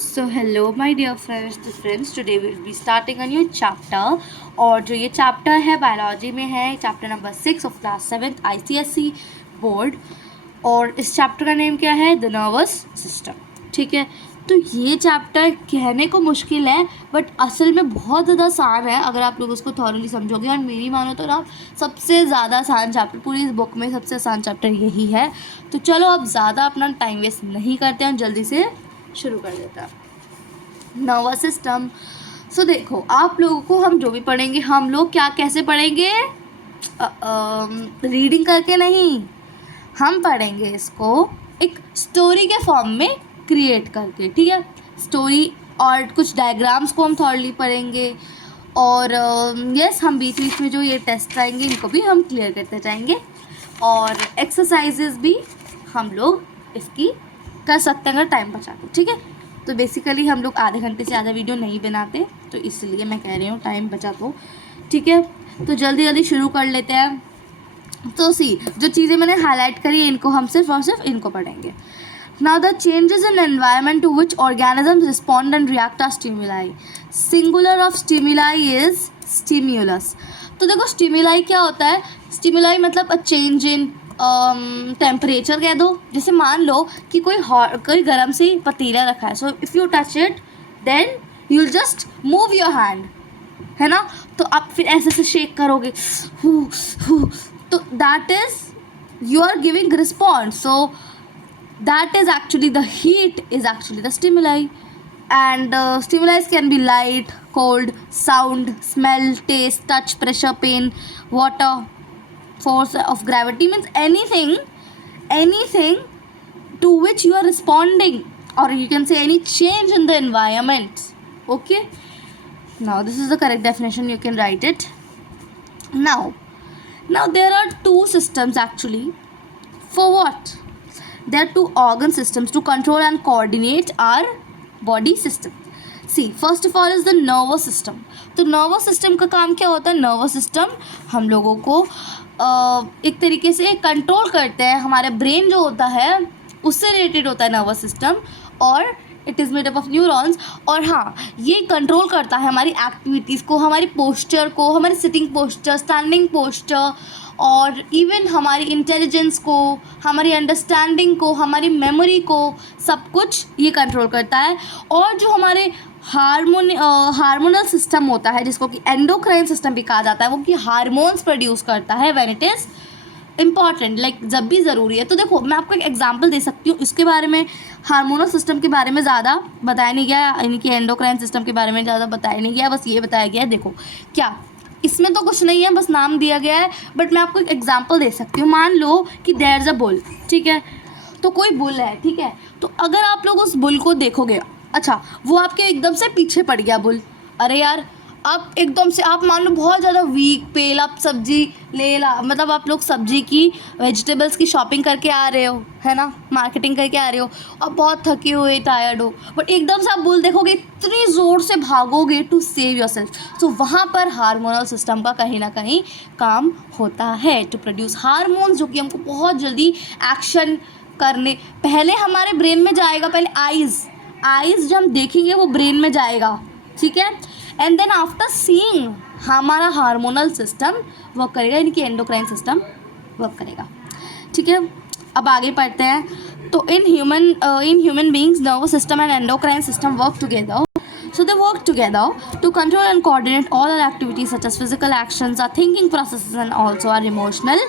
So hello my dear friends, today we will be starting a new chapter और जो ये chapter है biology में है chapter number 6 of class 7th ICSE board. और इस चैप्टर का नेम क्या है? The nervous system. ठीक है, तो ये चैप्टर कहने को मुश्किल है बट असल में बहुत ज़्यादा आसान है अगर आप लोग उसको थॉरली समझोगे। और मेरी मानो तो ना सबसे ज़्यादा आसान चैप्टर पूरी इस बुक में सबसे आसान चैप्टर यही है। तो चलो अब ज़्यादा अपना टाइम वेस्ट नहीं करते हैं, जल्दी से शुरू कर देता है। Nervous system. सो देखो, आप लोगों को हम जो भी पढ़ेंगे हम लोग क्या कैसे पढ़ेंगे? रीडिंग करके नहीं, हम पढ़ेंगे इसको एक स्टोरी के फॉर्म में क्रिएट करके। ठीक है, स्टोरी और कुछ डायग्राम्स को हम थॉरली पढ़ेंगे और यस हम बीच बीच में जो ये टेस्ट आएंगे इनको भी हम क्लियर करते जाएंगे और एक्सरसाइजेज भी हम लोग इसकी कर सकते हैं अगर टाइम बचा के। ठीक है, तो बेसिकली हम लोग आधे घंटे से ज़्यादा वीडियो नहीं बनाते तो इसलिए मैं कह रही हूँ टाइम बचा तो। ठीक है, तो जल्दी जल्दी शुरू कर लेते हैं। तो जो चीज़ें मैंने हाईलाइट करी इनको हम सिर्फ और सिर्फ इनको पढ़ेंगे। Now the changes in environment to which organisms respond and react are stimuli. Singular of stimuli is stimulus. तो देखो स्टिमुलाई क्या होता है? स्टिमुलाई मतलब अ चेंज इन टेम्परेचर कह दो। जैसे मान लो कि कोई गर्म सी पतीला रखा है, so if you touch it then you will just move your hand, है ना? तो आप फिर ऐसे से शेक करोगे, तो that is you are giving response. So that is actually the heat is actually the stimuli and stimuli can be light, cold, sound, smell, taste, touch, pressure, pain, water, force of gravity, means anything to which you are responding, or you can say any change in the environment. Okay, now this is the correct definition, you can write it. Now there are two systems actually. For what? There are two organ systems to control and coordinate our body system. See, first of all is the nervous system. तो nervous system का काम क्या होता है? nervous system हम लोगों को एक तरीके से कंट्रोल करते हैं। हमारे ब्रेन जो होता है उससे रिलेटेड होता है नर्वस सिस्टम और it is made up of neurons. और हाँ, ये कंट्रोल करता है हमारी एक्टिविटीज़ को, हमारी पोस्चर को, हमारी सिटिंग पोस्चर, स्टैंडिंग पोस्चर और इवन हमारी इंटेलिजेंस को, हमारी अंडरस्टैंडिंग को, हमारी मेमोरी को, सब कुछ ये कंट्रोल करता है। और जो हमारे हार्मोनल सिस्टम होता है जिसको कि एंडोक्राइन सिस्टम भी कहा जाता है, वो कि हार्मोन्स प्रोड्यूस करता है when it is important, like जब भी ज़रूरी है। तो देखो मैं आपको एक एग्जांपल दे सकती हूँ। इसके बारे में हार्मोनल सिस्टम के बारे में ज़्यादा बताया नहीं गया, इनके एंडोक्राइन सिस्टम के बारे में ज़्यादा बताया नहीं गया, बस ये बताया गया है। देखो क्या इसमें तो कुछ नहीं है, बस नाम दिया गया है, बट मैं आपको एक एग्जांपल दे सकती हूँ। मान लो कि देयर इज़ अ बुल। ठीक है, तो कोई बुल है, ठीक है, तो अगर आप लोग उस बुल को देखोगे, अच्छा वो आपके एकदम से पीछे पड़ गया बुल, अरे यार आप एकदम से आप मान लो बहुत ज़्यादा वीक पेल, आप सब्जी मतलब आप लोग सब्जी की वेजिटेबल्स की शॉपिंग करके आ रहे हो, है ना, मार्केटिंग करके आ रहे हो, और बहुत थके हुए टायर्ड हो, बट एकदम से आप बुल देखोगे इतनी ज़ोर से भागोगे टू सेव योर सेल्फ। सो वहाँ पर हार्मोनल सिस्टम का कहीं ना कहीं काम होता है टू प्रोड्यूस हार्मोन्स जो कि हमको बहुत जल्दी एक्शन करने, पहले हमारे ब्रेन में जाएगा, पहले आइज़ जब हम देखेंगे वो ब्रेन में जाएगा। ठीक है, एंड देन आफ्टर सीइंग हमारा हार्मोनल सिस्टम वर्क करेगा, इनकी एंडोक्राइन सिस्टम वर्क करेगा। ठीक है, अब आगे पढ़ते हैं। तो in human beings nervous system and endocrine system work together. So they work together to control and coordinate all our activities such as physical actions, our thinking processes and also our emotional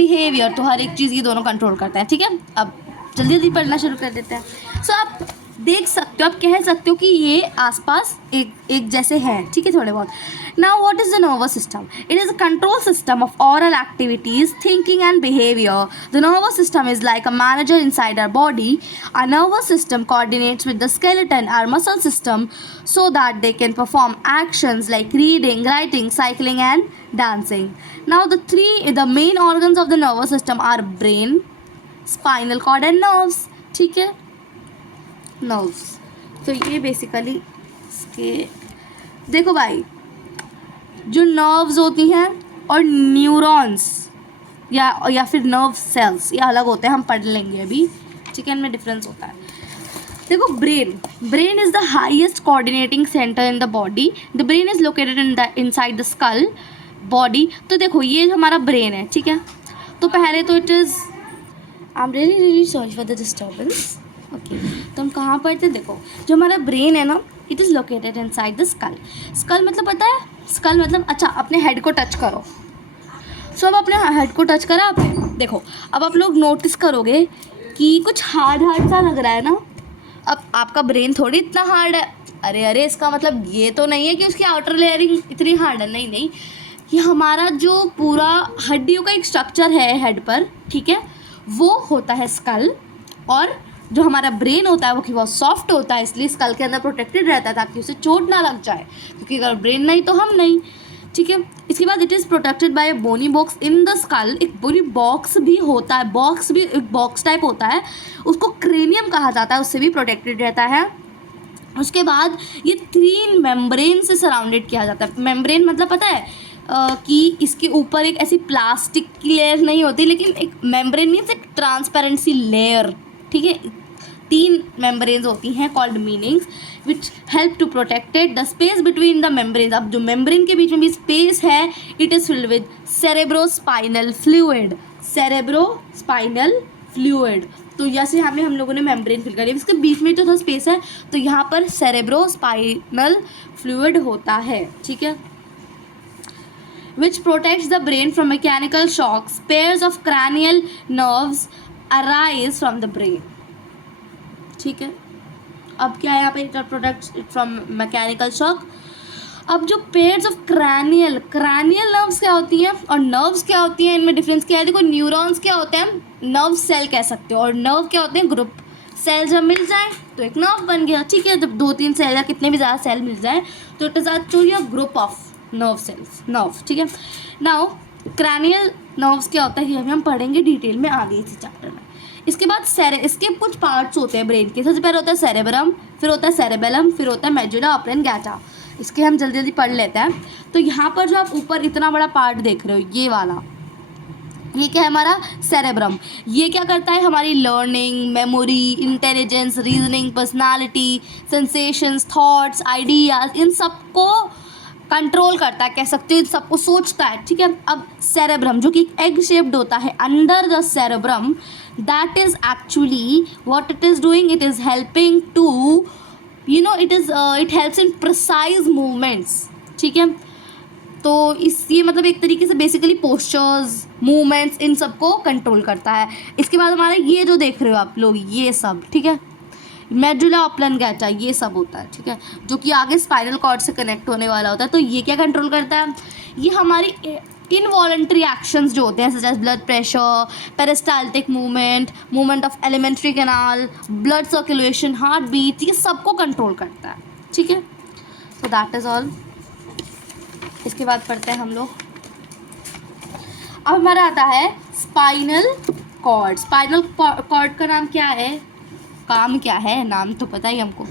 behavior. तो हर एक चीज़ ये दोनों control करते हैं। ठीक है, अब जल्दी जल्दी पढ़ना शुरू कर देते हैं। सो आप देख सकते हो, आप कह सकते हो कि ये आसपास एक जैसे हैं। ठीक है, थोड़े बहुत। Now what is the nervous system? It is a control system of oral activities, thinking and behaviour. The nervous system is like a manager inside our body. Our nervous system coordinates with the skeleton, our muscle system, so that they can perform actions like reading, writing, cycling, and dancing. Now, the main organs of the nervous system are brain, spinal cord, and nerves. ठीक है, nerves. तो ये basically इसके देखो भाई, जो nerves होती हैं और न्यूरॉन्स या फिर नर्व सेल्स ये अलग होते हैं, हम पढ़ लेंगे अभी। ठीक है, इनमें डिफरेंस होता है। देखो brain is the highest coordinating centre in the body. The brain is located inside the school body. तो देखो ये हमारा ब्रेन है, ठीक है. तो पहले तो it is, I am really really sorry for the disturbance. Okay, तो हम कहाँ पर थे? देखो जो हमारा ब्रेन है ना, it is located inside the skull. Skull मतलब पता है? स्कल मतलब, अच्छा अपने हेड को टच करो. सो अब अपने हेड को टच करा आपने. देखो अब आप लोग नोटिस करोगे कि कुछ हार्ड हार्ड सा लग रहा है ना. अब आपका ब्रेन थोड़ी इतना हार्ड है. अरे इसका मतलब ये तो नहीं है कि उसकी आउटर लेयरिंग इतनी हार्ड है. नहीं नहीं, ये हमारा जो पूरा हड्डियों का एक स्ट्रक्चर है हेड पर, ठीक है, वो होता है स्कल. और जो हमारा ब्रेन होता है वो कि बहुत सॉफ्ट होता है, इसलिए स्कल के अंदर प्रोटेक्टेड रहता है ताकि उसे चोट ना लग जाए, क्योंकि अगर ब्रेन नहीं तो हम नहीं, ठीक है. इसके बाद it is protected by bony box in the skull. एक बोनी बॉक्स भी होता है, बॉक्स भी एक बॉक्स टाइप होता है, उसको क्रेनियम कहा जाता है, उससे भी प्रोटेक्टेड रहता है. उसके बाद ये 3 मेम्ब्रेन से सराउंडेड किया जाता है. मेम्ब्रेन मतलब पता है कि इसके ऊपर एक ऐसी प्लास्टिक की लेयर नहीं होती, लेकिन एक मेम्ब्रेन मीन्स एक ट्रांसपेरेंसी लेयर, ठीक है. 3 मेम्ब्रेन्स होती हैं called meninges which help to protected the space between the membranes. अब जो मेम्ब्रेन के बीच में भी स्पेस है, it is filled with cerebrospinal fluid. Cerebrospinal fluid. तो जैसे यहाँ पे हम लोगों ने मेम्ब्रेन फिल कर लिया, इसके बीच में तो थोड़ा स्पेस है, तो यहाँ पर सेरेब्रोस्पाइनल फ्लूइड होता है, ठीक है, which protects the brain from mechanical shocks. Pairs of cranial nerves arise from the brain. ठीक है. अब क्या है यहाँ पे? it protects it from mechanical shock. अब जो पेयर्स ऑफ cranial नर्व्स क्या होती हैं और नर्व्स क्या होती हैं, इनमें डिफरेंस क्या है? देखो न्यूरॉन्स क्या होते हैं? नर्व सेल कह सकते हो, और नर्व क्या होते हैं? Group cell. जब मिल जाए तो एक नर्व बन गया, ठीक है. जब 2-3 सेल या कितने भी ज़्यादा सेल मिल जाए तो it is actually a group of nerve sales. Nerve, ठीक है. नाउ क्रैनियल नर्व्स क्या होता है ये हम पढ़ेंगे डिटेल में आगे इसी चैप्टर में. इसके बाद इसके कुछ पार्ट्स होते हैं ब्रेन के. सबसे पहले होता है सेरेब्रम, फिर होता है सेरेबेलम, फिर होता है मेडुला ऑब्लेंगेटा. इसके हम जल्दी जल्दी पढ़ लेते हैं. तो यहाँ पर जो आप ऊपर इतना बड़ा पार्ट देख रहे हो, ये वाला, ये क्या है? हमारा सेरेब्रम. ये क्या करता है? हमारी learning, memory, intelligence, reasoning, personality, sensations, thoughts, ideas, इन सबको कंट्रोल करता है, कह सकते हो इन सबको सोचता है, ठीक है. अब सेरेब्रम जो कि एग शेप्ड होता है, under the cerebrum, that is actually what it is doing. It is helping to it helps in precise movements, ठीक है. तो ये मतलब एक तरीके से बेसिकली पोस्चर्स, मूवमेंट्स, इन सबको कंट्रोल करता है. इसके बाद हमारे ये जो देख रहे हो आप लोग, ये सब, ठीक है, मेडुला ऑब्लेंगेटा, ये सब होता है, ठीक है, जो कि आगे स्पाइनल कॉर्ड से कनेक्ट होने वाला होता है. तो ये क्या कंट्रोल करता है? ये हमारी इनवॉलंटरी एक्शंस जो होते हैं, such as blood pressure, peristaltic movement of alimentary canal, blood circulation, heart beat, ये सबको कंट्रोल करता है, ठीक है. So that is all. इसके बाद पढ़ते हैं हम लोग. अब हमारा आता है स्पाइनल कॉर्ड. स्पाइनल कॉर्ड का नाम क्या है? काम क्या है? नाम तो पता ही हमको.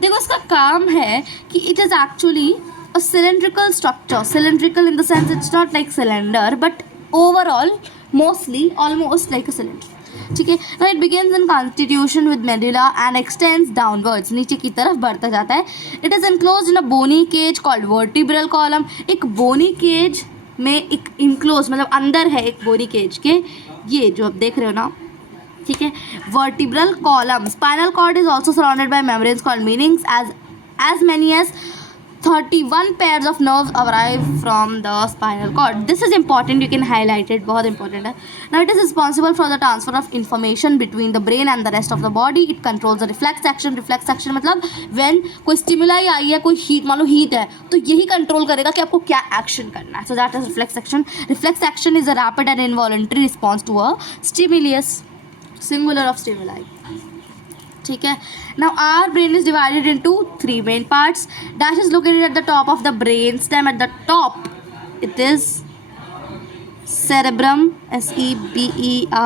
देखो इसका काम है कि it is actually a cylindrical structure. Cylindrical in the sense it's not like cylinder, but overall mostly almost like a cylinder, ठीक है. Now it begins in constitution with medulla and extends downwards. नीचे की तरफ बढ़ता जाता है. It is enclosed in a bony cage called vertebral column. एक bony cage में एक enclosed मतलब अंदर है एक bony cage के, ये जो आप देख रहे हो ना, ठीक है, vertebral column. Spinal cord is also surrounded by membranes called meninges. As many as 31 pairs of nerves arrive from the spinal cord. This is important, you can highlight it, बहुत important है. Now it is responsible for the transfer of information between the brain and the rest of the body. It controls the reflex action. Reflex action मतलब when कोई stimuli आई है, कोई heat, मान लो heat है, तो यही कंट्रोल करेगा कि आपको क्या एक्शन करना है. So that is reflex action. Reflex action is a rapid and involuntary response to a stimulus, singular of stimuli, ठीक है. Now our brain is divided into 3 main parts. Dash is located at the top of the brain stem. At the top it is cerebrum, cerebrum.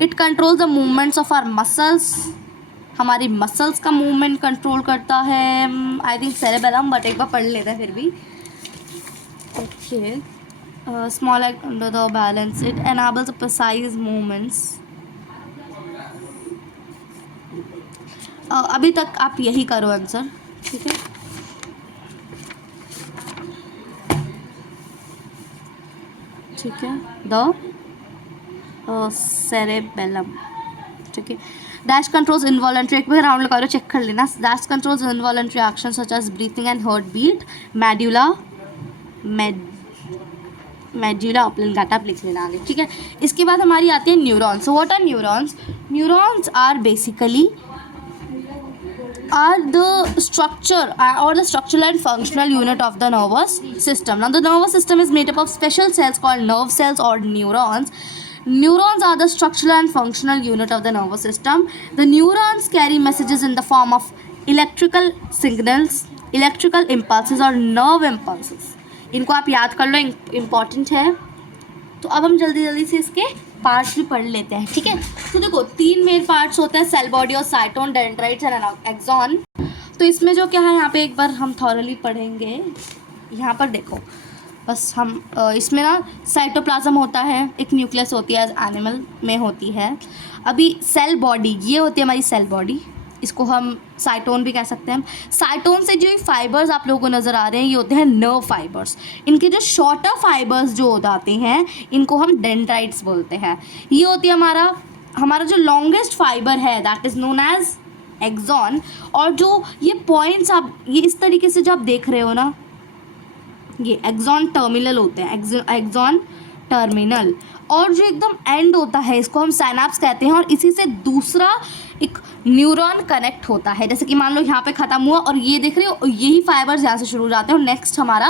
It controls the movements of our muscles. हमारी muscles का movement control करता है. I think cerebellum, but एक बार पढ़ लेते हैं फिर भी. Okay. Small under the balance, it enables precise movements. अभी तक आप यही करो आंसर, ठीक है। ठीक है, द सेरेबेलम, ठीक है। डैश कंट्रोल्स इनवॉलंटरी, एक बार राउंड लगा लो, चेक कर लेना। Dash controls involuntary action such as breathing and heart beat. Medulla medulla oblongata आप लिख लेना आगे, ठीक है। इसके बाद हमारी आती है neurons. What are neurons? Neurons are basically are the structure or the structural and functional unit of the nervous system. Now the nervous system is made up of special cells called nerve cells or neurons. Neurons are the structural and functional unit of the nervous system. The neurons carry messages in the form of electrical signals, electrical impulses or nerve impulses. इनको आप याद कर लो, important है। तो अब हम जल्दी जल्दी से इसके पार्ट्स भी पढ़ लेते हैं, ठीक है। तो देखो 3 मेन पार्ट्स होते हैं, सेल बॉडी और साइटोन, डेंड्राइट्स एंड एक्सॉन। तो इसमें जो क्या है यहाँ पे एक बार हम थॉरली पढ़ेंगे। यहाँ पर देखो बस हम इसमें ना साइटोप्लाज्म होता है, एक न्यूक्लियस होती है, एनिमल में होती है। अभी सेल बॉडी, ये होती है हमारी सेल बॉडी, इसको हम साइटोन भी कह सकते हैं। साइटोन से जो फाइबर्स आप लोगों को नज़र आ रहे हैं ये होते हैं नर्व फाइबर्स। इनके जो शॉर्टर फाइबर्स जो हो जाते हैं इनको हम डेंड्राइट्स बोलते हैं। ये होती है हमारा जो लॉन्गेस्ट फाइबर है that is known as axon. और जो ये पॉइंट्स आप ये इस तरीके से जो आप देख रहे हो ना, ये एक्सॉन टर्मिनल होते हैं, एक्सॉन टर्मिनल। और जो एकदम एंड होता है इसको हम साइनैप्स कहते हैं, और इसी से दूसरा एक न्यूरॉन कनेक्ट होता है। जैसे कि मान लो यहाँ पे ख़त्म हुआ और ये देख रहे हो, यही फाइबर्स यहाँ से शुरू हो जाते हैं और नेक्स्ट हमारा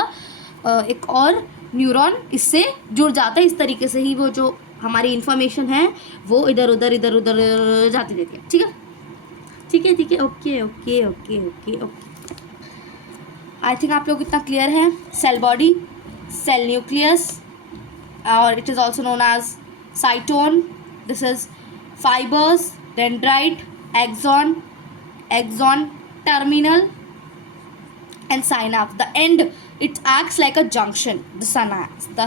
एक और न्यूरॉन इससे जुड़ जाता है। इस तरीके से ही वो जो हमारी इन्फॉर्मेशन है वो इधर उधर जाती रहती है, ठीक है, ठीक है, ठीक है। Okay okay okay okay okay, I think आप लोग इतना क्लियर है। सेल बॉडी, सेल न्यूक्लियस, और it is also known as cytone. This is fibers, dendrite, axon, terminal, and synapse. The end, it acts like a junction. The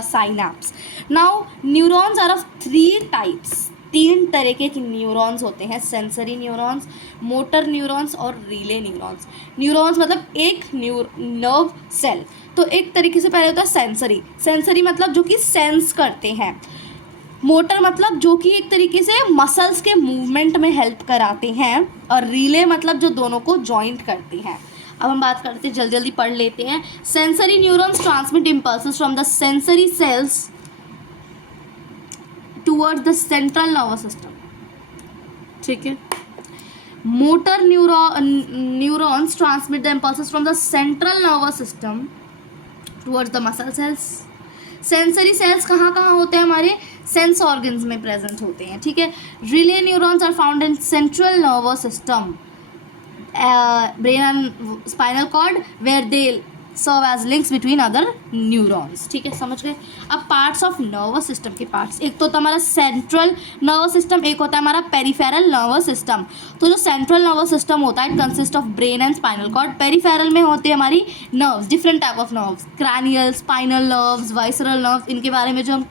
synapse. Now neurons are of 3 types. 3 तरह के neurons होते हैं, sensory neurons, motor neurons और relay neurons. Neurons मतलब एक nerve cell. तो एक तरीके से पहले होता है सेंसरी मतलब जो कि सेंस करते हैं। मोटर मतलब जो कि एक तरीके से मसल्स के मूवमेंट में हेल्प कराते हैं। और रिले मतलब जो दोनों को जॉइंट करते हैं। अब हम बात करते हैं, जल्दी जल्दी पढ़ लेते हैं। Sensory neurons transmit impulses from the sensory sales towards the central nervous system, ठीक है। Motor neurons transmit the impulses from the central nervous system towards the muscle cells. Sensory sales कहाँ कहाँ होते हैं? हमारे सेंस ऑर्गन्स में present होते हैं, ठीक है। Relay neurons are found in central nervous system, brain and spinal cord, where they serve as links between other neurons, ठीक है, समझ गए। अब पार्ट्स ऑफ नर्वस सिस्टम के पार्ट्स, एक तो होता है हमारा सेंट्रल नर्वस सिस्टम, एक होता है हमारा पेरिफेरल नर्वस सिस्टम। तो जो सेंट्रल नर्वस सिस्टम होता है it consist of brain and spinal cord. Peripheral में होती है हमारी nerves, different type of nerves, cranial, spinal nerves, visceral nerves. इनके बारे में जो हम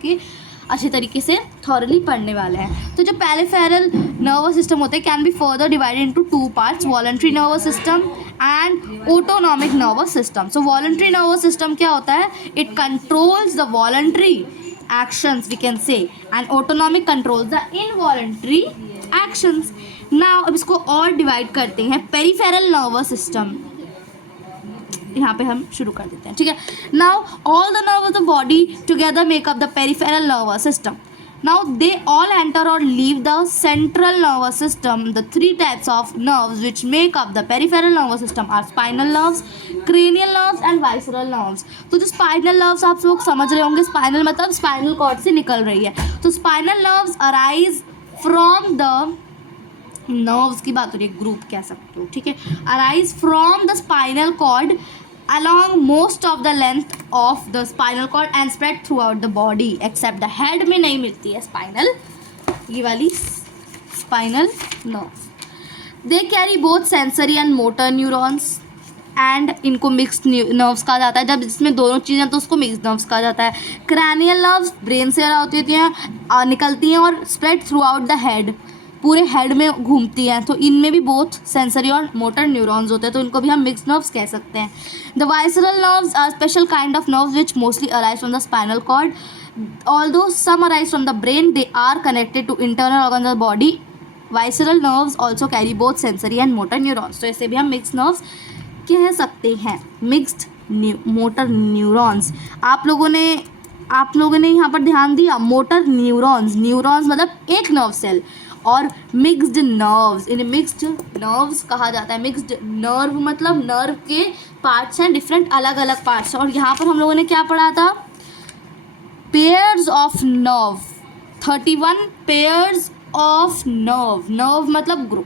अच्छे तरीके से थॉरली पढ़ने वाले हैं। तो जो पेरिफेरल नर्वस सिस्टम होते हैं can be further divided into 2 parts, voluntary nervous system and autonomic nervous system. So voluntary nervous system क्या होता है? It controls the voluntary actions we can say, and autonomic controls the involuntary actions. Now अब इसको और divide करते हैं। Peripheral nervous system यहाँ पे हम शुरू कर देते हैं, ठीक है। Now all the nerve of the body together make up the peripheral nervous system. Now they all enter or leave the central nervous system. The 3 types of nerves which make up the peripheral nervous system are spinal nerves, cranial nerves and visceral nerves. तो जो spinal nerves आप लोग समझ रहे होंगे, spinal मतलब spinal cord से निकल रही है. तो spinal nerves arise from the nerves की बात हो रही है, ग्रुप कह सकते हो, ठीक है. arise from the spinal cord along most of the length of the spinal cord and spread throughout the body except the head में नहीं मिलती है spinal, ये वाली spinal nerves. They carry both sensory and motor neurons and इनको mixed nerves कहा जाता है. जब इसमें दोनों चीज़ें तो उसको mixed nerves कहा जाता है. Cranial nerves ब्रेन से होती हैं, निकलती हैं और spread throughout the head. पूरे हेड में घूमती हैं, तो इनमें भी बोथ सेंसरी और मोटर न्यूरॉन्स होते हैं, तो इनको भी हम मिक्स्ड नर्व्स कह सकते हैं. The visceral nerves are special kind of nerves which mostly arise from the spinal cord. Although some arise from the brain, they are connected to internal organs of the body. Visceral nerves also carry both sensory and motor neurons. तो ऐसे भी हम mixed nerves कह सकते हैं, mixed motor neurons. आप लोगों ने यहाँ पर ध्यान दिया, मोटर न्यूरॉन्स, न्यूरॉन्स मतलब एक नर्व सेल, और मिक्स्ड नर्व्स, इन्हें मिक्स्ड नर्व्स कहा जाता है. मिक्स्ड नर्व मतलब नर्व के पार्ट्स हैं, डिफरेंट अलग अलग पार्ट्स. और यहाँ पर हम लोगों ने क्या पढ़ा था, pairs of nerve, 31 pairs of nerve, nerve मतलब ग्रुप.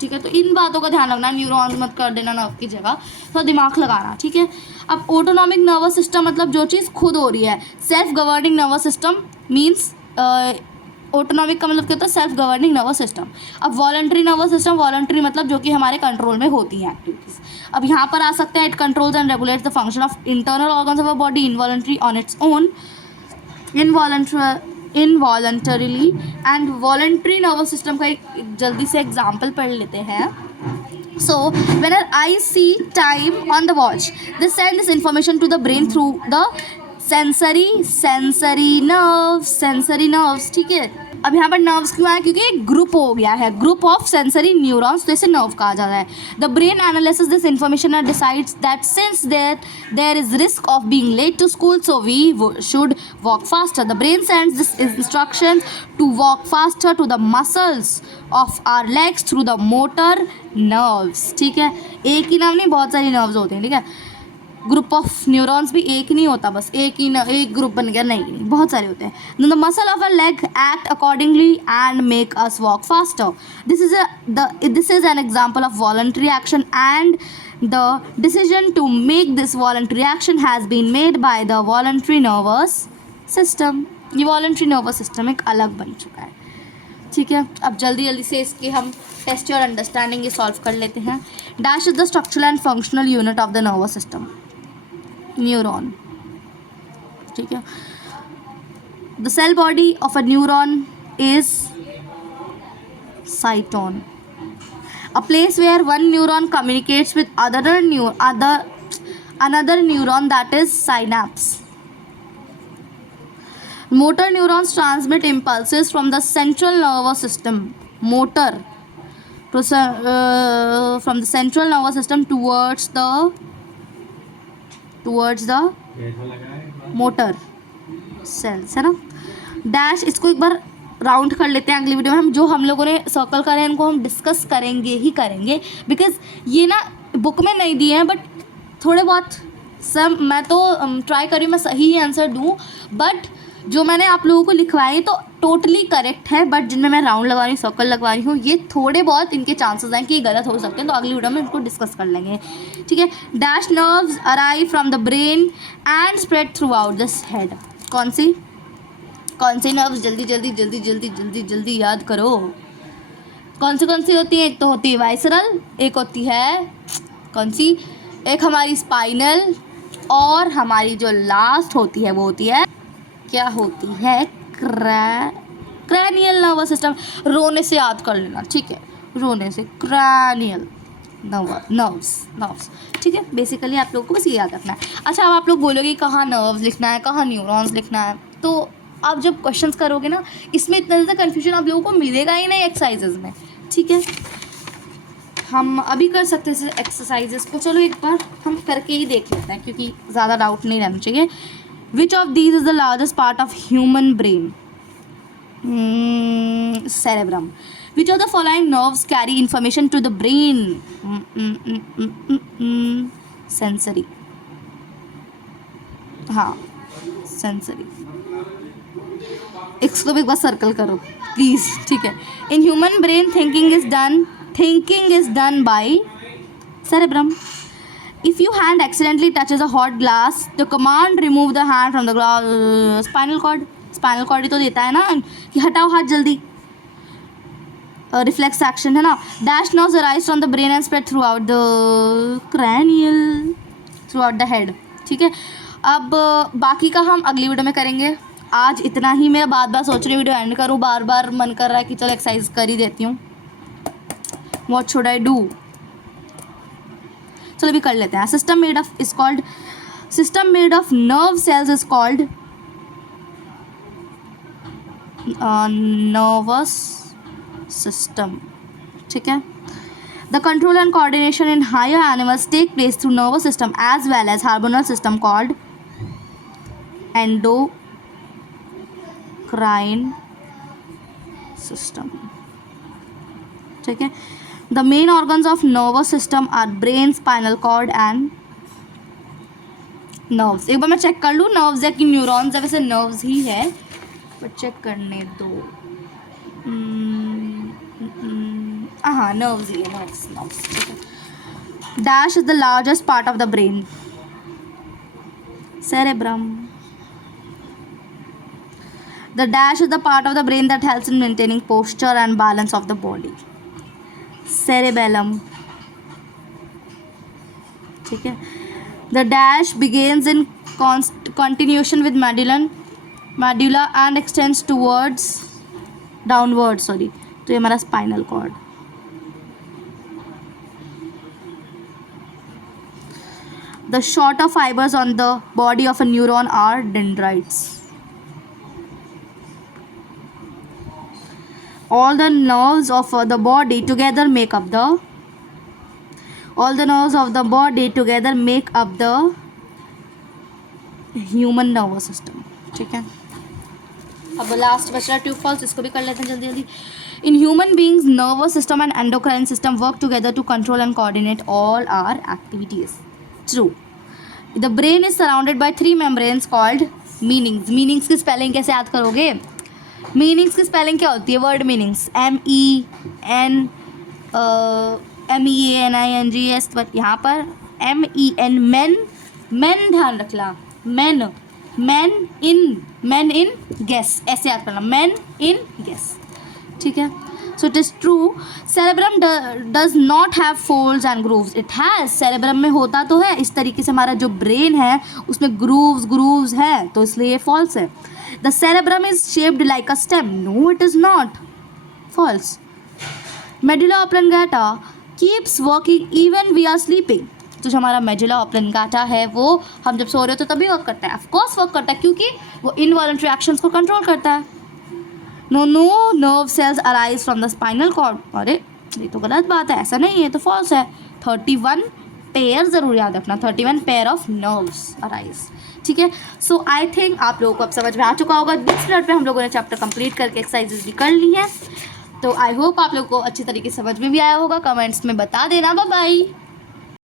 ठीक है, तो इन बातों का ध्यान रखना, न्यूरॉन्स मत कर देना नर्व की जगह, तो दिमाग लगाना. ठीक है, अब ऑटोनॉमिक नर्वस सिस्टम मतलब जो चीज़ खुद हो रही है. Self governing nervous system means, autonomic का मतलब क्या होता है, सेल्फ गवर्निंग नर्वस सिस्टम. अब वॉलंटरी नर्वस सिस्टम, वॉलंटरी मतलब जो कि हमारे कंट्रोल में होती हैं एक्टिविटीज़. अब यहाँ पर आ सकते हैं, it controls and regulates the function of internal organs of a body. Involuntary on its own, involuntarily and voluntary nervous system का एक जल्दी से एग्जाम्पल पढ़ लेते हैं. So whenever I see time on the watch, they send this information to the brain through the sensory nerves. ठीक है, अब यहाँ पर नर्व्स क्यों आए, क्योंकि एक ग्रुप हो गया है, ग्रुप ऑफ सेंसरी न्यूरॉन्स, तो इसे नर्व कहा जाता है. The brain analysis this information and decides that since there is risk of being late to school, so we should walk faster. The brain sends this instruction to walk faster to the muscles of our legs through the motor nerves. ठीक है, एक ही nerve नहीं, बहुत सारी nerves होते हैं. ठीक है, ग्रुप ऑफ न्यूरॉन्स भी एक नहीं होता, बस एक ग्रुप बन गया, नहीं बहुत सारे होते हैं. The muscle of a leg act accordingly and make us walk faster. This is an example of voluntary action and the decision to make this voluntary action has been made by the voluntary nervous system. ये voluntary nervous system एक अलग बन चुका है. ठीक है, अब जल्दी से इसके हम टेस्ट और अंडरस्टैंडिंग ये सॉल्व कर लेते हैं. Dash is the structural and functional unit of the nervous system. Neuron. ठीक है, the cell body of a neuron is cyton, a place where one neuron communicates with another neuron, that is synapse. Motor neurons transmit impulses from the central nervous system, from the central nervous system towards the motor cells, है ना. Dash, इसको एक बार round कर लेते हैं. अगली video में हम जो हम लोगों ने सर्कल करे हैं इनको हम डिस्कस करेंगे, बिकॉज ये ना बुक में नहीं दिए हैं, बट थोड़े बहुत सब मैं तो ट्राई करी मैं सही आंसर दूँ, बट जो मैंने आप लोगों को लिखवाए तो टोटली करेक्ट है, बट जिनमें मैं राउंड लगा रही हूँ, सर्कल लगवा रही हूँ, ये थोड़े बहुत इनके चांसेस हैं कि ये गलत हो सकते हैं, तो अगली वीडियो में इनको डिस्कस कर लेंगे. ठीक है, dash nerves arrive from the brain and spread through out this head. कौन सी नर्व्स, जल्दी याद करो. कौन सी होती है, एक तो होती है वाइसरल, एक होती है कौन सी, एक हमारी स्पाइनल, और हमारी जो लास्ट होती है वो होती है, क्या होती है, क्रैनियल नर्वस सिस्टम. रोने से याद कर लेना. ठीक है, रोने से क्रैनियल नर्व्स. ठीक है, बेसिकली आप लोगों को बस ये याद रखना है. अच्छा, अब आप लोग बोलोगे कहाँ नर्व्स लिखना है, कहाँ न्यूरॉन्स लिखना है, तो आप जब क्वेश्चंस करोगे ना, इसमें इतना ज़्यादा कन्फ्यूजन आप लोगों को मिलेगा ही नहीं एक्सरसाइजेज में. ठीक है, हम अभी कर सकते हैं एक्सरसाइजेस को. चलो एक बार हम करके ही देख लेते हैं, क्योंकि ज़्यादा डाउट नहीं रहना चाहिए. Which of these is the largest part of human brain? Cerebrum. Which of the following nerves carry information to the brain? Sensory. हाँ, sensory. इसको भी एक बार सर्कल करो प्लीज़. ठीक है, in human brain thinking is done by cerebrum. If your hand accidentally touches a hot glass, the command remove the hand from the glass. Spinal cord ही तो देता है ना कि हटाओ हाथ जल्दी. Reflex action है ना. Dash nerves arise from the brain and spread throughout the head. ठीक है, अब बाकी का हम अगली वीडियो में करेंगे. आज इतना ही। मैं बार बार सोच रही हूँ वीडियो एंड करूँ, बार बार मन कर रहा है कि चलो एक्सरसाइज कर ही देती हूँ। What should I do? चलो भी कर लेते हैं। System made of nerve cells is called nervous system. ठीक है। The control and coordination in higher animals take place through nervous system as well as hormonal system called endocrine system. ठीक है। The main organs of nervous system are brain, spinal cord and nerves. एक बार मैं check कर लूँ nerves है कि neurons है। वैसे नर्व्स ही है, बट चेक करने दो। हाँ, नर्व्स ही है, नर्व्स। ठीक है। Dash is the largest part of the brain. cerebrum. The dash is the part of the brain that helps in maintaining posture and balance of the body. Cerebellum. ठीक है. The dash begins in continuation with medulla and extends downwards. तो ये हमारा spinal cord. The shorter fibers on the body of a neuron are dendrites. All the nerves of the body together make up the human nervous system. ठीक है. अब last बचा true false, इसको भी कर लेते हैं जल्दी. In human beings, nervous system and endocrine system work together to control and coordinate all our activities. True. The brain is surrounded by 3 membranes called meanings. Meanings की स्पेलिंग कैसे याद करोगे? मीनिंग्स की स्पेलिंग क्या होती है? वर्ड मीनिंग्स MENINGS, बट यहाँ पर MEN मैन ध्यान रखना. मैन इन गेस, ऐसे याद करना. Man in guess. ठीक है. So it is true. Cerebrum does not have folds and grooves. It has. Cerebrum में होता तो है इस तरीके से. हमारा जो ब्रेन है उसमें ग्रूव्स है, तो इसलिए ये फॉल्स है. The cerebrum is shaped like a stem. No, it is not. False. Medulla oblongata keeps working even we are sleeping. तो जो हमारा medulla oblongata है वो हम जब सो रहे होते तभी वर्क करता है. Of course वर्क करता है क्योंकि वो involuntary actions को कंट्रोल करता है. No nerve cells arise from the spinal cord. अरे ये तो गलत बात है, ऐसा नहीं है, तो false है. 31 पेयर ज़रूर याद रखना. 31 पेयर ऑफ नर्व्स अराइज. ठीक है. सो आई थिंक आप लोगों को अब समझ में आ चुका होगा. 20 मिनट में हम लोगों ने चैप्टर कंप्लीट करके एक्सरसाइजेज भी कर ली हैं. तो आई होप आप लोगों को अच्छी तरीके से समझ में भी आया होगा. कमेंट्स में बता देना. Bye bye.